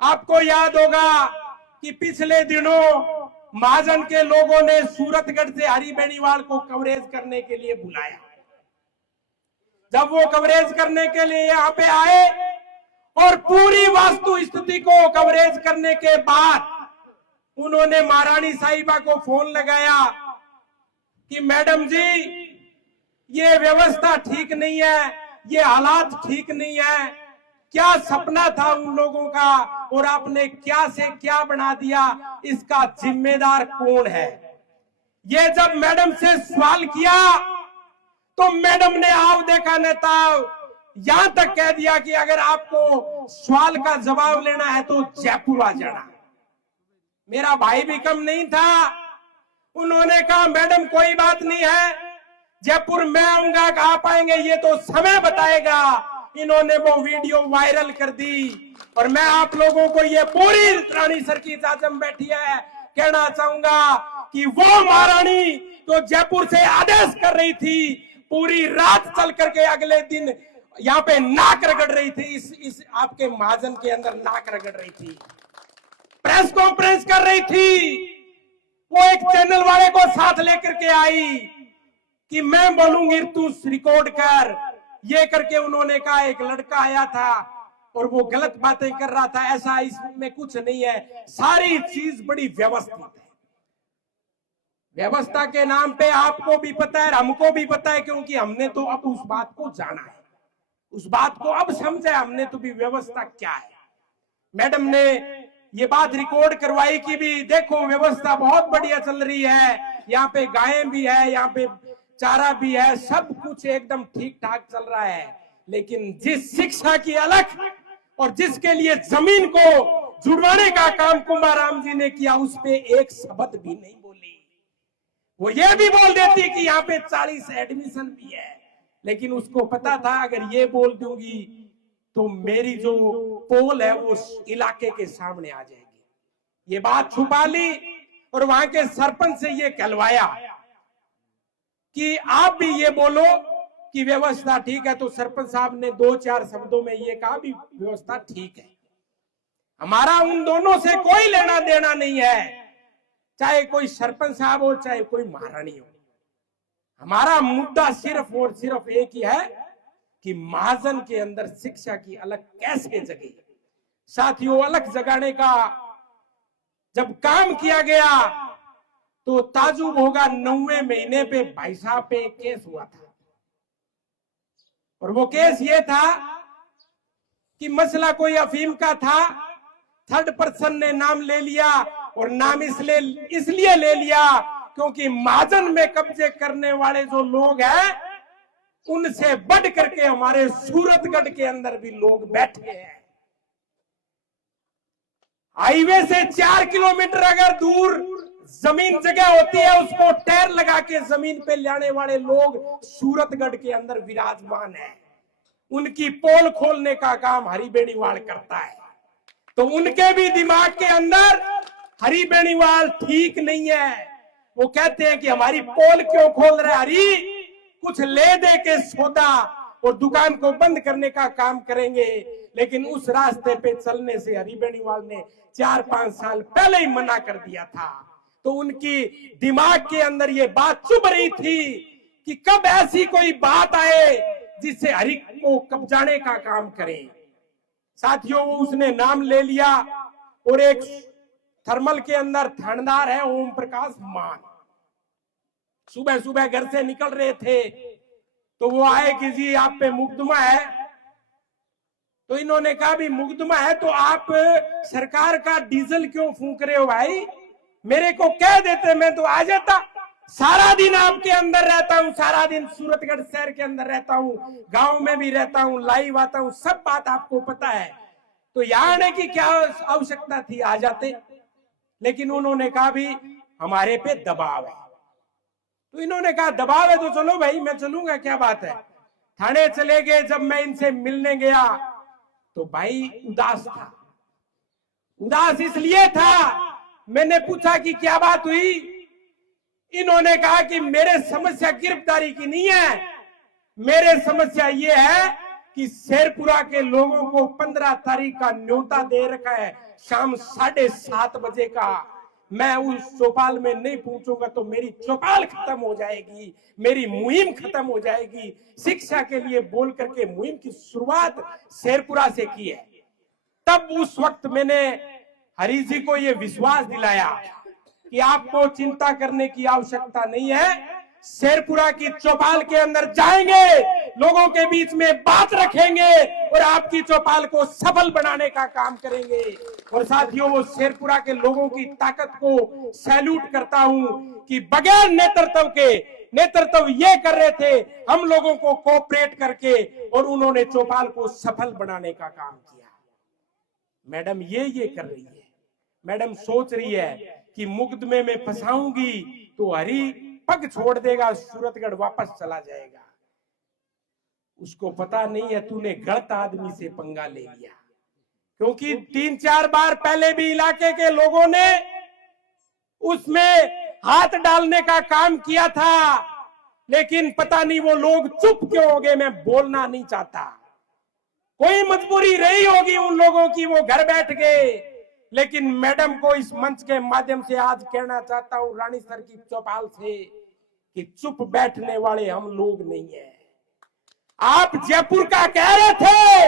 आपको याद होगा कि पिछले दिनों महाजन के लोगों ने सूरतगढ़ से हरि बेनीवाल को कवरेज करने के लिए बुलाया। जब वो कवरेज करने के लिए यहाँ पे आए और पूरी वास्तु स्थिति को कवरेज करने के बाद उन्होंने महारानी साहिबा को फोन लगाया कि मैडम जी, ये व्यवस्था ठीक नहीं है, ये हालात ठीक नहीं है, क्या सपना था उन लोगों का और आपने क्या से क्या बना दिया, इसका जिम्मेदार कौन है। ये जब मैडम से सवाल किया तो मैडम ने आप देखा नेता यहां तक कह दिया कि अगर आपको सवाल का जवाब लेना है तो जयपुर आ जाना। मेरा भाई भी कम नहीं था, उन्होंने कहा मैडम कोई बात नहीं है, जयपुर मैं आऊंगा, आप आएंगे ये तो समय बताएगा। इन्होंने वो वीडियो वायरल कर दी और मैं आप लोगों को ये पूरी रानी सर की आजम बैठी है कहना चाहूंगा कि वो महारानी तो जयपुर से आदेश कर रही थी, पूरी रात चल करके अगले दिन यहाँ पे नाक रगड़ रही थी, इस आपके महाजन के अंदर नाक रगड़ रही थी, प्रेस कॉन्फ्रेंस कर रही थी। वो एक चैनल वाले को साथ लेकर के आई कि मैं बोलूंगी तू रिकॉर्ड कर, ये करके उन्होंने कहा एक लड़का आया था और वो गलत बातें कर रहा था, ऐसा इसमें कुछ नहीं है, सारी चीज बड़ी व्यवस्थित है। व्यवस्था के नाम पे आपको भी पता है, हमको भी पता है, क्योंकि हमने तो अब उस बात को जाना है, उस बात को अब समझा हमने तो भी व्यवस्था क्या है। मैडम ने ये बात रिकॉर्ड करवाई कि भी देखो व्यवस्था बहुत बढ़िया चल रही है, यहाँ पे गायें भी है, यहाँ पे चारा भी है, सब कुछ एकदम ठीक ठाक चल रहा है। लेकिन जिस शिक्षा की अलख और जिसके लिए जमीन को जुड़वाने का काम कुंभाराम जी ने किया, उस पे एक शब्द भी नहीं बोली। वो ये भी बोल देती कि यहाँ पे 40 एडमिशन भी है, लेकिन उसको पता था अगर ये बोल दूंगी तो मेरी जो पोल है वो इलाके के सामने आ जाएगी। ये बात छुपा ली और वहां के सरपंच से ये कहलवाया कि आप भी ये बोलो कि व्यवस्था ठीक है। तो सरपंच साहब ने 2-4 शब्दों में ये कहा भी व्यवस्था ठीक है, हमारा उन दोनों से कोई लेना देना नहीं है, चाहे कोई सरपंच साहब हो चाहे कोई महारानी हो। हमारा मुद्दा सिर्फ और सिर्फ एक ही है कि महाजन के अंदर शिक्षा की अलग कैसे जगे। साथियों, अलग जगाने का जब काम किया गया तो ताजुब होगा, 9वें महीने पे भाई साहब पे केस हुआ था और वो केस ये था कि मसला कोई अफीम का था, थर्ड पर्सन ने नाम ले लिया और नाम इसलिए ले लिया क्योंकि महाजन में कब्जे करने वाले जो लोग हैं उनसे बढ़ करके हमारे सूरतगढ़ के अंदर भी लोग बैठे हैं। हाईवे से 4 किलोमीटर अगर दूर जमीन जगह होती है, उसको टैर लगा के जमीन पे लाने वाले लोग सूरतगढ़ के अंदर विराजमान है। उनकी पोल खोलने का काम हरि बेनीवाल करता है। तो उनके भी दिमाग के अंदर हरि बेनीवाल ठीक नहीं है। वो कहते हैं कि हमारी पोल क्यों खोल रहे हरि, कुछ ले दे के सौदा और दुकान को बंद करने का काम करेंगे। लेकिन उस रास्ते पे चलने से हरि बेनीवाल ने 4-5 साल पहले ही मना कर दिया था। तो उनकी दिमाग के अंदर ये बात चुभ रही थी कि कब ऐसी कोई बात आए जिससे हरि को कब्जाने का काम करें। साथियों, उसने नाम ले लिया और एक थर्मल के अंदर थानेदार है ओम प्रकाश मान, सुबह सुबह घर से निकल रहे थे तो वो आए कि जी आप पे मुकदमा है। तो इन्होंने कहा भी मुकदमा है तो आप सरकार का डीजल क्यों फूंक रहे हो भाई, मेरे को कह देते मैं तो आ जाता। सारा दिन आपके अंदर रहता हूँ, सारा दिन सूरतगढ़ शहर के अंदर रहता हूँ, गांव में भी रहता हूँ, लाइव आता हूँ, सब बात आपको पता है, तो यहाँ आने की क्या आवश्यकता थी, आ जाते। लेकिन उन्होंने कहा भी हमारे पे दबाव है। तो इन्होंने कहा दबाव है तो चलो भाई मैं चलूंगा, क्या बात है। थाने चले गए। जब मैं इनसे मिलने गया तो भाई उदास था। उदास इसलिए था, मैंने पूछा कि क्या बात हुई। इन्होंने कहा कि मेरे समस्या गिरफ्तारी की नहीं है, मेरे समस्या ये है कि शेरपुरा के लोगों को 15 तारीख का न्योता दे रखा है शाम 7:30 बजे का। मैं उस चौपाल में नहीं पहुंचूंगा तो मेरी चौपाल खत्म हो जाएगी, मेरी मुहिम खत्म हो जाएगी। शिक्षा के लिए बोल करके मुहिम की शुरुआत शेरपुरा से की है। तब उस वक्त मैंने हरी जी को यह विश्वास दिलाया कि आपको चिंता करने की आवश्यकता नहीं है, शेरपुरा की चौपाल के अंदर जाएंगे, लोगों के बीच में बात रखेंगे और आपकी चौपाल को सफल बनाने का काम करेंगे। और साथियों, वो शेरपुरा के लोगों की ताकत को सैल्यूट करता हूं कि बगैर नेतृत्व के, नेतृत्व ये कर रहे थे हम लोगों को कोऑपरेट करके, और उन्होंने चौपाल को सफल बनाने का काम किया। मैडम ये कर रही है। मैडम सोच रही है कि मुकदमे में फंसाऊंगी तो हरी पग छोड़ देगा, सूरतगढ़ वापस चला जाएगा। उसको पता नहीं है तूने गलत आदमी से पंगा ले लिया, क्योंकि 3-4 बार पहले भी इलाके के लोगों ने उसमें हाथ डालने का काम किया था, लेकिन पता नहीं वो लोग चुप क्यों हो गए। मैं बोलना नहीं चाहता, कोई मजबूरी रही होगी उन लोगों की, वो घर बैठ गए। लेकिन मैडम को इस मंच के माध्यम से आज कहना चाहता हूं रानी सर की चौपाल से कि चुप बैठने वाले हम लोग नहीं है। आप जयपुर का कह रहे थे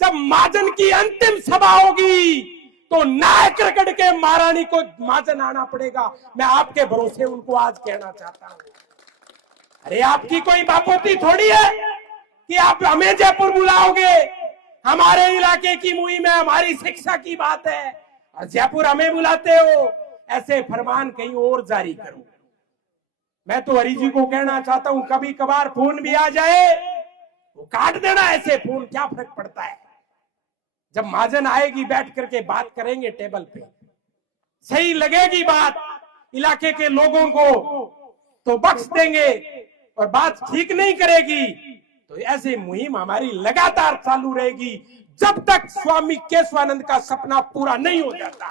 जब महाजन की अंतिम सभा होगी तो नायक रगड़ के महारानी को महाजन आना पड़ेगा। मैं आपके भरोसे उनको आज कहना चाहता हूं। अरे आपकी कोई बापोती थोड़ी है कि आप हमें जयपुर बुलाओगे। हमारे इलाके की मुहिम है, हमारी शिक्षा की बात है, और जयपुर हमें बुलाते हो। ऐसे फरमान कहीं और जारी करो। मैं तो हरी जी को कहना चाहता हूं, कभी कभार फोन भी आ जाए वो काट देना। ऐसे फोन क्या फर्क पड़ता है, जब महाजन आएगी बैठ करके बात करेंगे टेबल पे, सही लगेगी बात इलाके के लोगों को तो बख्श देंगे, और बात ठीक नहीं करेगी तो ऐसे मुहिम हमारी लगातार चालू रहेगी जब तक स्वामी केशवानंद का सपना पूरा नहीं हो जाता।